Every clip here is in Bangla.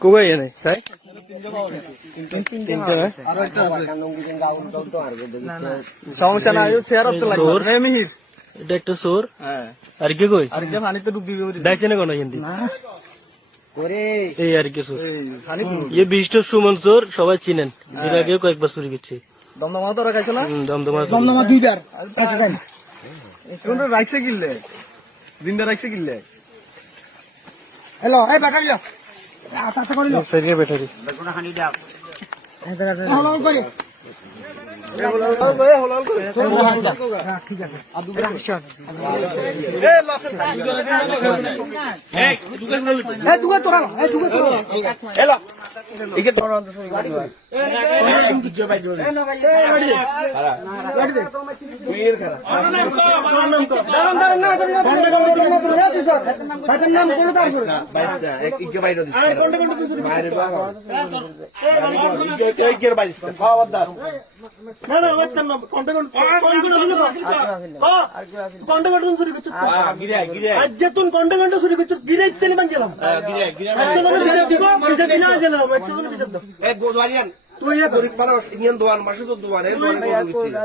কোগাই নাই সাই সমস্যা নাই চোর মিহির এটা একটা চোর আর কে কই পানিতে ডুব দিবে দেখছেন কোন হিন্দি এই আর কি চোর ये বিশিষ্ট সুমন চোর সবাই চিনেন এর আগে কয়েকবার চুরি করছে দমদমা তো রাখাইছো না দমদমা দুইবার রাখছে কিনলে জিন্দা রাখছে কিনলে হ্যালো এই ব্যাটারি লো আতা করে লো সেরিয়ে ব্যাটারি দেখুন হানি দাও হলো করে ঠিক আছে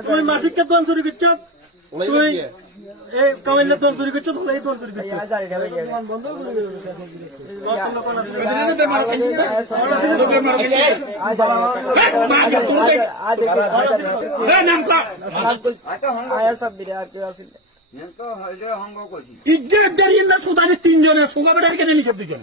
তুই মাসিককে দোয়ান চুরি করছ তুই এই কামাইলে দোয়ান চুরি করছ এই দোয়ান চুরি করছ তিনজনের সোগা বেটার কেটে নিছে দুজন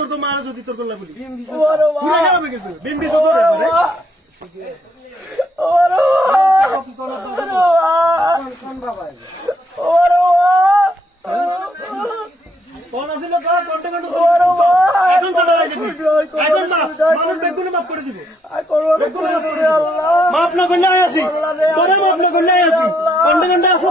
তোর মারা যদি তোর করলা বলি বিম্বি মাফ না করলে আসি তোরা মাফ না করলে আসি ঘন্টা আসো